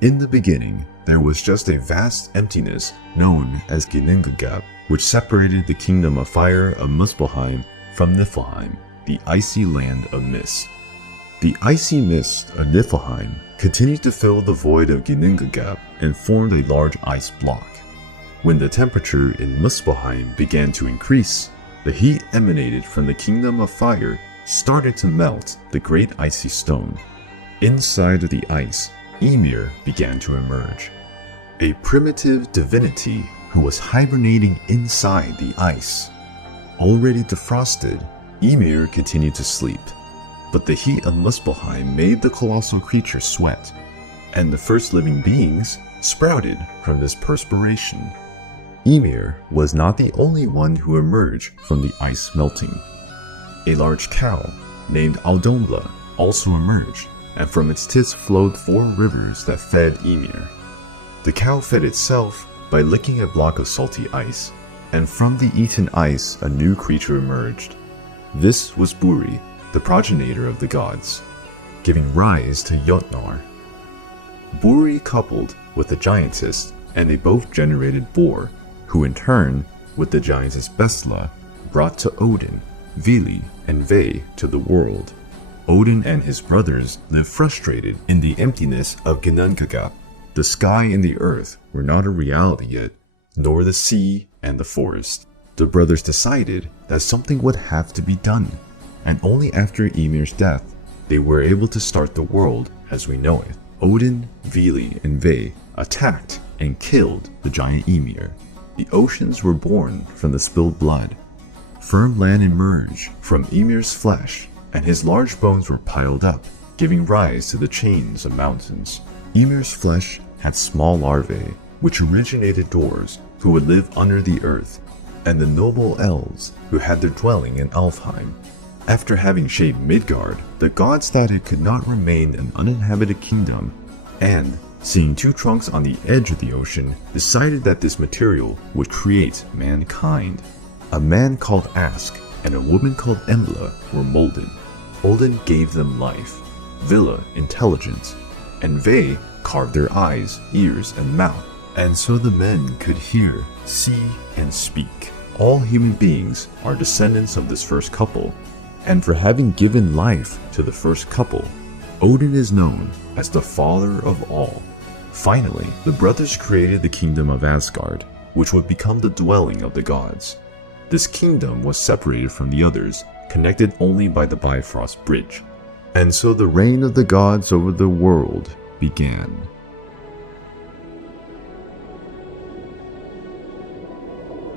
In the beginning, there was just a vast emptiness known as Ginnungagap, which separated the kingdom of fire of Muspelheim from Niflheim, the icy land of mist. The icy mist of Niflheim continued to fill the void of Ginnungagap and formed a large ice block. When the temperature in Muspelheim began to increase, the heat emanated from the kingdom of fire started to melt the great icy stone. Inside of the ice, Ymir began to emerge, a primitive divinity who was hibernating inside the ice. Already defrosted, Ymir continued to sleep, but the heat of Muspelheim made the colossal creature sweat, and the first living beings sprouted from this perspiration. Ymir was not the only one who emerged from the ice melting. A large cow named Aldombla also emerged, and from its tits flowed 4 rivers that fed Ymir. The cow fed itself by licking a block of salty ice, and from the eaten ice a new creature emerged. This was Buri, the progenitor of the gods, giving rise to Jotnar. Buri coupled with the giantess, and they both generated Bor, who in turn, with the giantess Bestla, brought to Odin, Vili, and Ve to the world. Odin and his brothers lived frustrated in the emptiness of Ginnungagap. The sky and the earth were not a reality yet, nor the sea and the forest. The brothers decided that something would have to be done, and only after Ymir's death, they were able to start the world as we know it. Odin, Vili, and Ve attacked and killed the giant Ymir. The oceans were born from the spilled blood. Firm land emerged from Ymir's flesh, and his large bones were piled up, giving rise to the chains of mountains. Ymir's flesh had small larvae, which originated dwarves who would live under the earth, and the noble elves who had their dwelling in Alfheim. After having shaped Midgard, the gods thought it could not remain an uninhabited kingdom, and, seeing 2 trunks on the edge of the ocean, decided that this material would create mankind. A man called Ask and a woman called Embla were molded. Odin gave them life, Villa intelligence, and Ve carved their eyes, ears, and mouth, and so the men could hear, see, and speak. All human beings are descendants of this first couple, and for having given life to the first couple, Odin is known as the father of all. Finally, the brothers created the kingdom of Asgard, which would become the dwelling of the gods. This kingdom was separated from the others, connected only by the Bifrost Bridge. And so the reign of the gods over the world began.